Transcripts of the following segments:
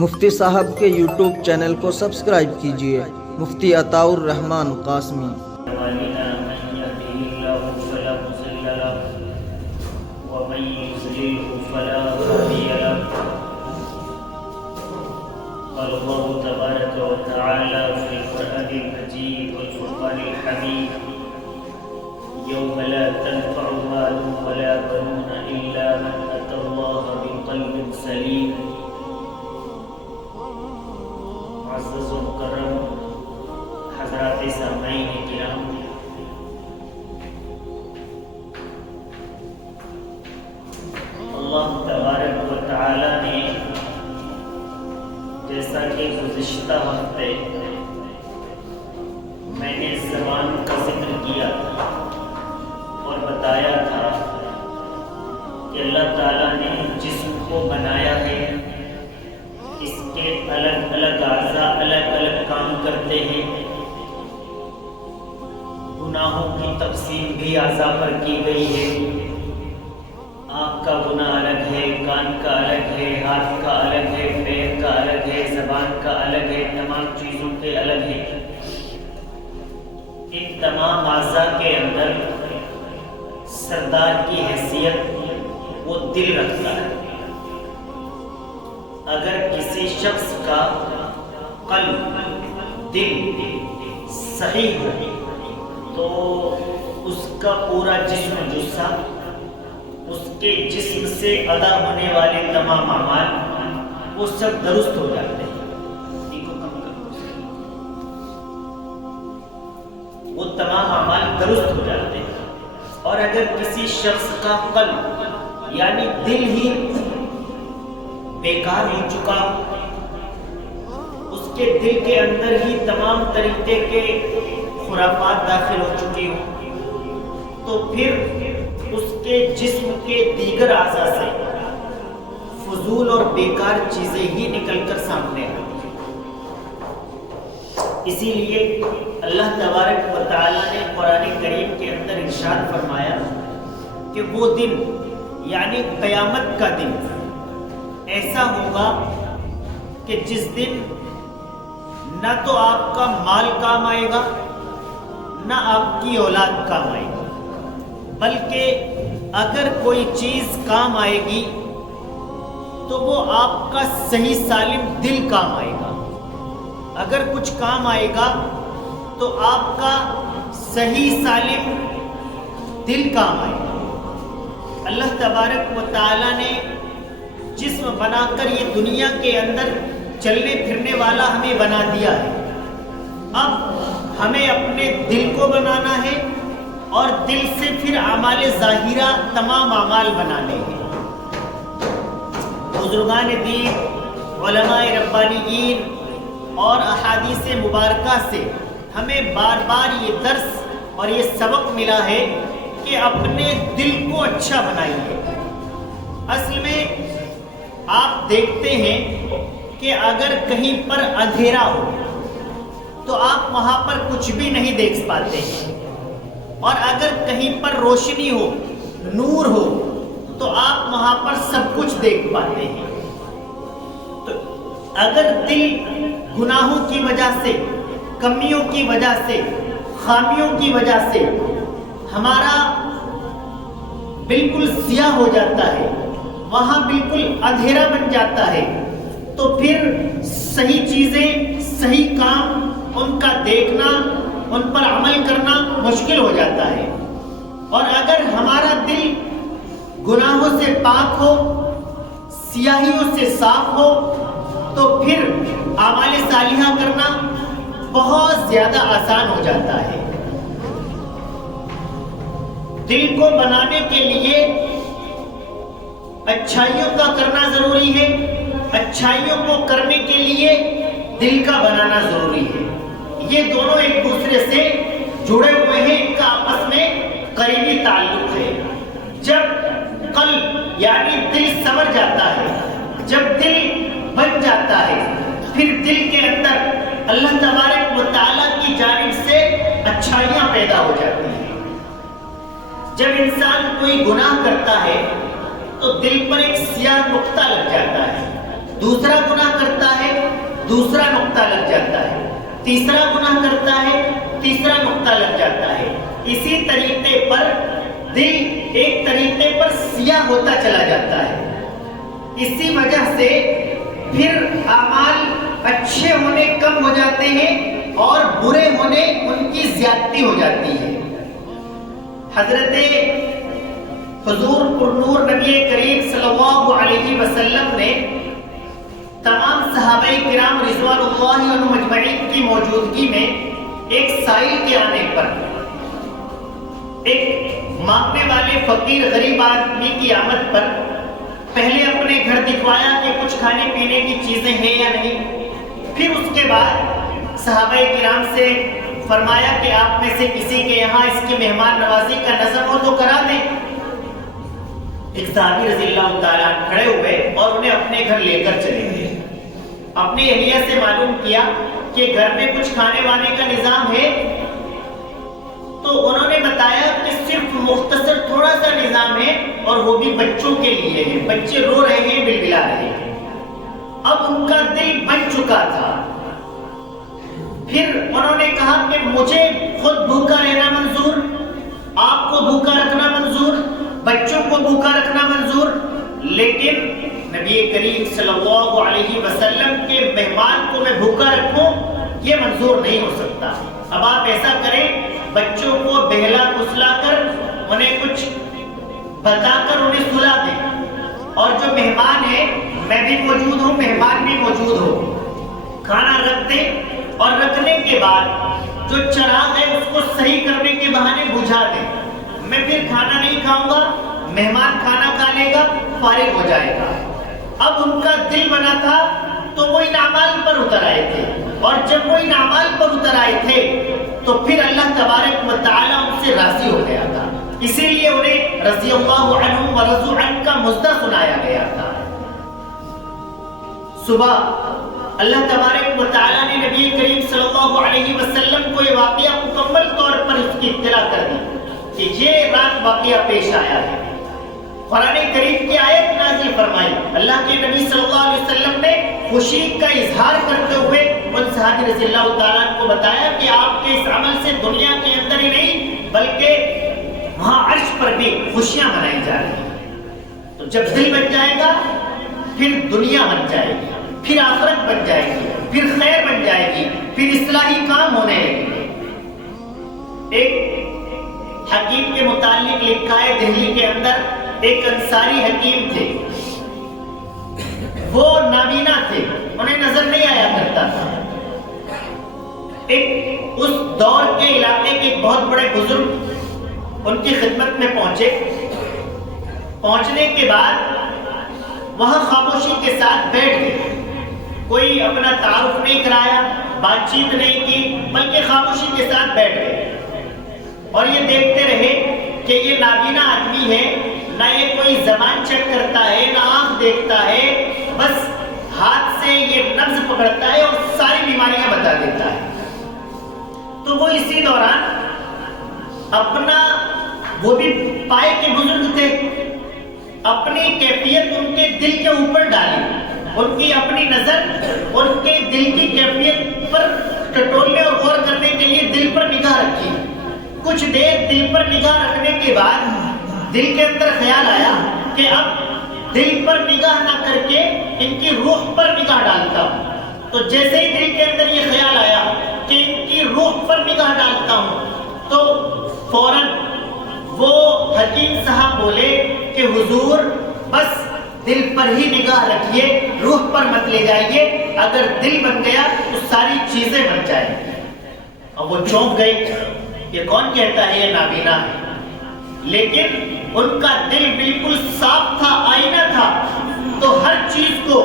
مفتی صاحب کے YouTube channel کو سبسکرائب کیجیے، مفتی عطاء الرحمن قاسمی۔ قال الله تبارك وتعالى في القرآن المجيد والفرقان الحميد يوم لا تنفع مال ولا بنون إلا من أتى الله بقلب سليم۔ معزز و مکرم حضرات سامعین کرام، اللہ تبارک و تعالی نے جیسا کہ گزشتہ ہفتے میں نے زبان کا ذکر کیا تھا اور بتایا تھا کہ اللہ تعالیٰ نے جسم کو بنایا ہے، اس کے الگ الگ اعضاء الگ الگ کام کرتے ہیں۔ گناہوں کی تقسیم بھی اعضاء پر کی گئی ہے، آنکھ کا گناہ الگ ہے، کان کا الگ ہے، ہاتھ کا الگ ہے، پیر کا الگ ہے، زبان کا الگ ہے، تمام چیزوں کے الگ ہے۔ ان تمام اعضاء کے اندر سردار کی حیثیت وہ دل رکھتا ہے۔ اگر کسی شخص کا قلب دل صحیح ہو تو اس کا پورا جسم جثہ، اس کے جسم سے ادا ہونے والے تمام اعمال وہ سب درست ہو جاتے ہیں۔ وہ تمام اعمال درست ہو جاتے ہیں۔ اور اگر کسی شخص کا قلب یعنی دل ہی بیکار ہو چکا، اس کے دل کے اندر ہی تمام طریقے کے خرافات داخل ہو چکے ہوں، تو پھر اس کے جسم کے دیگر اعضاء سے فضول اور بیکار چیزیں ہی نکل کر سامنے آتی ہیں۔ اسی لیے اللہ تبارک و تعالیٰ نے قرآن کریم کے اندر ارشاد فرمایا کہ وہ دن یعنی قیامت کا دن ایسا ہوگا کہ جس دن نہ تو آپ کا مال کام آئے گا، نہ آپ کی اولاد کام آئے گی، بلکہ اگر کوئی چیز کام آئے گی تو وہ آپ کا صحیح سالم دل کام آئے گا۔ اگر کچھ کام آئے گا تو آپ کا صحیح سالم دل کام آئے گا۔ اللہ تبارک و تعالیٰ نے جسم بنا کر یہ دنیا کے اندر چلنے پھرنے والا ہمیں بنا دیا ہے۔ اب ہمیں اپنے دل کو بنانا ہے اور دل سے پھر اعمال ظاہرہ تمام اعمال بنانے ہیں۔ بزرگان دین، علماء ربانیین اور احادیث مبارکہ سے ہمیں بار بار یہ درس اور یہ سبق ملا ہے کہ اپنے دل کو اچھا بنائیے۔ اصل میں آپ دیکھتے ہیں کہ اگر کہیں پر اندھیرا ہو تو آپ وہاں پر کچھ بھی نہیں دیکھ پاتے ہیں، اور اگر کہیں پر روشنی ہو، نور ہو، تو آپ وہاں پر سب کچھ دیکھ پاتے ہیں۔ تو اگر دل گناہوں کی وجہ سے، کمیوں کی وجہ سے، خامیوں کی وجہ سے ہمارا بالکل سیاہ ہو جاتا ہے، وہاں بالکل اندھیرا بن جاتا ہے، تو پھر صحیح چیزیں، صحیح کام، ان کا دیکھنا، ان پر عمل کرنا مشکل ہو جاتا ہے۔ اور اگر ہمارا دل گناہوں سے پاک ہو، سیاہیوں سے صاف ہو، تو پھر اعمال صالحہ کرنا بہت زیادہ آسان ہو جاتا ہے۔ دل کو بنانے کے لیے اچھائیوں کا کرنا ضروری ہے، اچھائیوں کو کرنے کے لیے دل کا بنانا ضروری ہے۔ یہ دونوں ایک دوسرے سے جڑے ہوئے ہیں، ان کا آپس میں قریبی تعلق ہے۔ جب قلب یعنی دل سنور جاتا ہے، جب دل بن جاتا ہے، پھر دل کے اندر اللہ تبارک و تعالیٰ کی جانب سے اچھائیاں پیدا ہو جاتی ہیں۔ جب انسان کوئی گناہ کرتا ہے تو دل پر ایک سیاہ نقطہ لگ جاتا ہے، دوسرا گناہ کرتا دوسرا نقطہ لگ جاتا ہے، تیسرا گناہ کرتا ہے، تیسرا نقطہ لگ جاتا ہے. اسی طریقے پر دل ایک طریقے پر سیاہ ہوتا چلا جاتا ہے. اسی وجہ سے پھر اعمال اچھے ہونے کم ہو جاتے ہیں اور برے ہونے ان کی زیادتی ہو جاتی ہے. حضرت حضور پرنور نبی کریم صلی اللہ علیہ وسلم نے تمام صحابہ کرام رضوان اللہ عنہم اجمعین کی موجودگی میں ایک سائل کے آنے پر، ایک مانگنے والے فقیر غریب آدمی کی آمد پر پہلے اپنے گھر دکھوایا کہ کچھ کھانے پینے کی چیزیں ہیں یا نہیں. پھر اس کے بعد صحابہ کرام سے فرمایا کہ آپ میں سے کسی کے یہاں اس کی مہمان نوازی کا نظم ہو تو کرا دیں. ایک صحابی رضی اللہ تعالیٰ کھڑے ہوئے اور انہیں اپنے گھر لے کر چلے گئے. اپنی اہلیہ سے معلوم کیا کہ گھر میں کچھ کھانے وانے کا نظام ہے، تو انہوں نے بتایا کہ صرف مختصر تھوڑا سا نظام ہے اور وہ بھی بچوں کے لیے ہے. بچے رو رہے ہیں، بلبلا رہے ہیں. اب ان کا دل بن چکا تھا. پھر انہوں نے کہا کہ مجھے خود بھوکا رہنا منظور، آپ کو بھوکا رکھنا منظور، بچوں کو بھوکا رکھنا منظور، لیکن نبی کریم صلی اللہ علیہ وسلم کے مہمان کو میں بھوکا رکھوں یہ منظور نہیں ہو سکتا. اب آپ ایسا کریں، بچوں کو بہلا پھسلا کر انہیں کچھ بتا کر انہیں سلا دیں، اور جو مہمان ہے میں بھی موجود ہوں، مہمان بھی موجود ہو، کھانا رکھ دیں اور رکھنے کے بعد جو چراغ ہے اس کو صحیح کرنے کے بہانے بجھا دیں. میں پھر کھانا نہیں کھاؤں گا، مہمان کھانا کھا لے گا، فارغ ہو جائے گا. اب ان کا دل بنا تھا تو وہ ان اعمال پر اتر آئے تھے، اور جب وہ ان اعمال پر اتر آئے تھے تو پھر اللہ تبارک و تعالی ان سے راضی ہو گیا تھا. اسی لیے انہیں رضی اللہ عنہم ورضوا عنہ کا مزدہ سنایا گیا تھا. صبح اللہ تبارک و تعالی نے نبی کریم صلی اللہ علیہ وسلم کو یہ واقعہ مکمل طور پر اس کی اطلاع کر دی کہ یہ رات واقعہ پیش آیا ہے. قرآن کریم کی آیت نازل فرمائی. اللہ کے نبی صلی اللہ علیہ وسلم نے خوشی کا اظہار کرتے ہوئے ان صحابی رضی اللہ تعالیٰ کو بتایا کہ آپ کے اس عمل سے دنیا کے اندر ہی نہیں بلکہ وہاں عرش پر بھی خوشیاں منائی جا رہی ہیں. تو جب دل بن جائے گا پھر دنیا بن جائے گی، پھر آخرت بن جائے گی، پھر خیر بن جائے گی، پھر اصلاحی کام ہونے لگیں گے. ایک حکیم کے متعلق لکھا ہے، دہلی کے اندر ایک انصاری حکیم تھے. وہ نابینا تھے، انہیں نظر نہیں آیا کرتا تھا. ایک اس دور کے علاقے کے ایک بہت بڑے بزرگ ان کی خدمت میں پہنچے. پہنچنے کے بعد وہاں خاموشی کے ساتھ بیٹھ گئے. کوئی اپنا تعارف نہیں کرایا، بات چیت نہیں کی، بلکہ خاموشی کے ساتھ بیٹھ گئے اور یہ دیکھتے رہے کہ یہ نابینا آدمی ہے، نہ یہ کوئی زبان چیک کرتا ہے، نہ آنکھ دیکھتا ہے، بس ہاتھ سے یہ نبض پکڑتا ہے اور ساری بیماریاں بتا دیتا ہے. تو وہ اسی دوران اپنا، وہ بھی پائے کے بزرگ تھے، اپنی کیفیت ان کے دل کے اوپر ڈالی. ان کی اپنی نظر ان کے دل کی کیفیت پر ٹٹولنے اور غور کرنے کے لیے دل پر نگاہ رکھی. کچھ دیر دل پر نگاہ رکھنے کے بعد دل کے اندر خیال آیا کہ اب دل پر نگاہ نہ کر کے ان کی روح پر نگاہ ڈالتا ہوں. تو جیسے ہی دل کے اندر یہ خیال آیا کہ ان کی روح پر نگاہ ڈالتا ہوں تو فوراً وہ حکیم صاحب بولے کہ حضور بس دل پر ہی نگاہ رکھیے، روح پر مت لے جائیے، اگر دل بن گیا تو ساری چیزیں بن جائیں گی. اب وہ چونک گئے، یہ کون کہتا ہے یہ نابینا ہے، لیکن ان کا دل بالکل صاف تھا، آئینہ تھا، تو ہر چیز کو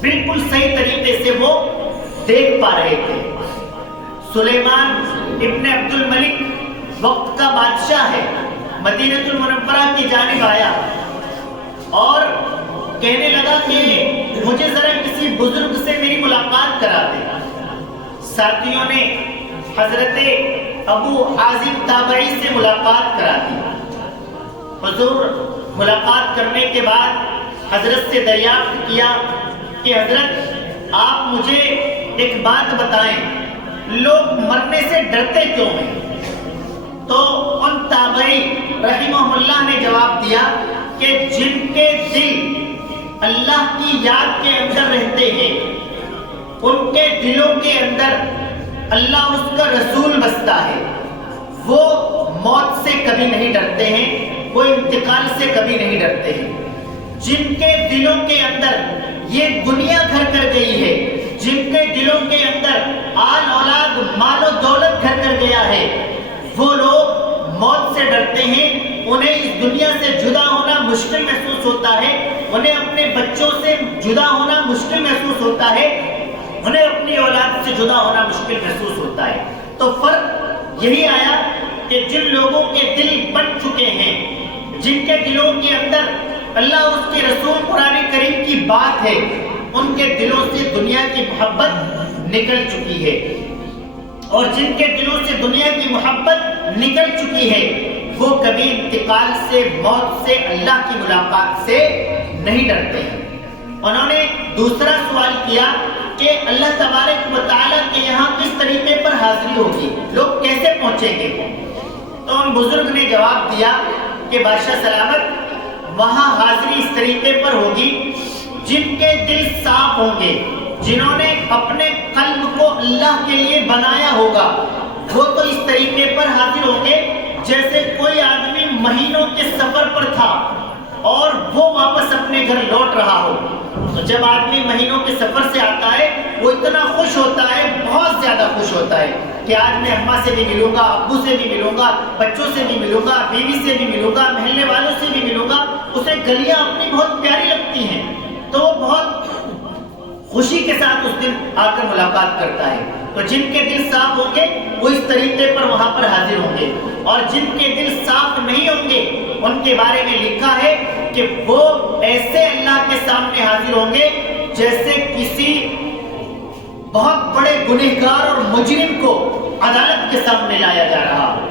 بالکل صحیح طریقے سے وہ دیکھ پا رہے تھے. سلیمان ابن عبد الملک وقت کا بادشاہ ہے، مدینہ المنورہ کی جانب آیا اور کہنے لگا کہ مجھے ذرا کسی بزرگ سے میری ملاقات کرا دے. ساتھیوں نے حضرت ابو حازم تابعی سے ملاقات کرا دی. حضور ملاقات کرنے کے بعد حضرت سے دریافت کیا کہ حضرت آپ مجھے ایک بات بتائیں، لوگ مرنے سے ڈرتے کیوں ہیں؟ تو ان تابعی رحمہ اللہ نے جواب دیا کہ جن کے دل اللہ کی یاد کے اندر رہتے ہیں، ان کے دلوں کے اندر اللہ اور اس کا رسول بستا ہے، وہ موت سے کبھی نہیں ڈرتے ہیں، وہ انتقال سے کبھی نہیں ڈرتے ہیں۔ جن کے دلوں کے اندر یہ دنیا گھر کر گئی ہے، جن کے دلوں کے اندر آل اولاد مال و دولت گھر کر گیا ہے، وہ لوگ موت سے ڈرتے ہیں، انہیں اس دنیا سے جدا ہونا مشکل محسوس ہوتا ہے، انہیں اپنے بچوں سے جدا ہونا مشکل محسوس ہوتا ہے، انہیں اپنی اولاد سے جدا ہونا مشکل محسوس ہوتا ہے۔ تو فرق یہی آیا کہ جن لوگوں کے دل بن چکے ہیں، جن کے دلوں کے اندر اللہ اور اس کے رسول قرآن کریم کی بات ہے، ان کے دلوں سے دنیا کی محبت نکل چکی ہے، اور جن کے دلوں سے دنیا کی محبت نکل چکی ہے وہ کبھی انتقال سے، موت سے، اللہ کی ملاقات سے نہیں ڈرتے ہیں۔ انہوں نے دوسرا سوال کیا کہ اللہ تبارک و تعالیٰ کے یہاں کس طریقے پر حاضری ہوگی، لوگ کیسے پہنچیں گے؟ تو ان بزرگ نے جواب دیا کہ بادشاہ سلامت، وہاں حاضری اس طریقے پر ہوگی جن کے دل صاف ہوں گے، جنہوں نے اپنے قلب کو اللہ کے لیے بنایا ہوگا، وہ تو اس طریقے پر حاضر ہوں گے جیسے کوئی آدمی مہینوں کے سفر پر تھا اور وہ واپس اپنے گھر لوٹ رہا ہو۔ تو جب آدمی مہینوں کے سفر سے آتا ہے وہ اتنا خوش ہوتا ہے، بہت زیادہ خوش ہوتا ہے کہ آج میں اماں سے بھی ملوں گا، ابو سے بھی ملوں گا، بچوں سے بھی ملوں گا، بیوی سے بھی ملوں گا، محلے والوں سے بھی ملوں گا۔ اسے گلیاں اپنی بہت پیاری لگتی ہیں، تو وہ بہت خوشی کے ساتھ اس دن آ کر ملاقات کرتا ہے۔ تو جن کے دل صاف ہوں گے وہ اس طریقے پر وہاں پر حاضر ہوں گے، اور جن کے دل صاف نہیں ہوں گے ان کے بارے میں لکھا ہے کہ وہ ایسے اللہ کے سامنے حاضر ہوں گے جیسے کسی بہت بڑے گنہگار اور مجرم کو عدالت کے سامنے لایا جا رہا ہو،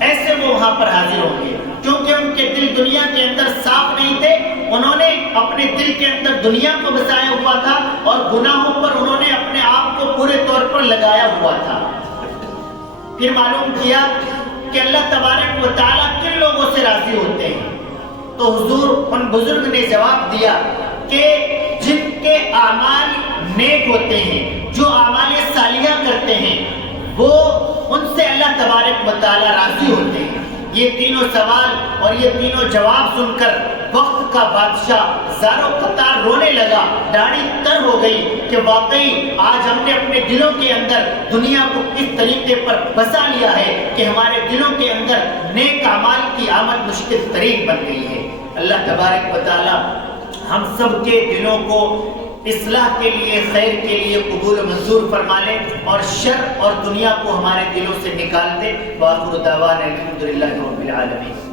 ایسے وہ وہاں پر حاضر ہوں گے، کیونکہ ان کے دل دنیا کے اندر صاف نہیں تھے۔ انہوں نے اپنے دل کے اندر دنیا کو بسایا ہوا تھا اور گناہوں پر انہوں نے اپنے آپ کو پورے طور پر لگایا ہوا تھا۔ پھر معلوم کیا کہ اللہ تبارک و تعالیٰ کن لوگوں سے راضی ہوتے ہیں، تو حضور ان بزرگ نے جواب دیا کہ جن کے اعمال نیک ہوتے ہیں، جو اعمال صالحہ کرتے ہیں، وہ ان سے اللہ تبارک و تعالیٰ راضی ہوتے ہیں۔ یہ تینوں سوال اور یہ تینوں جواب سن کر وقت کا بادشاہ زاروں قطار رونے لگا، داڑھی تر ہو گئی کہ واقعی آج ہم نے اپنے دلوں کے اندر دنیا کو اس طریقے پر بسا لیا ہے کہ ہمارے دلوں کے اندر نیک اعمال کی آمد مشکل ترین بن گئی ہے۔ اللہ تبارک و تعالیٰ ہم سب کے دلوں کو اصلاح کے لیے، خیر کے لیے قبول و منظور فرما لے، اور شر اور دنیا کو ہمارے دلوں سے نکال دے۔ وآخر دعوانا الحمدللہ رب العالمین۔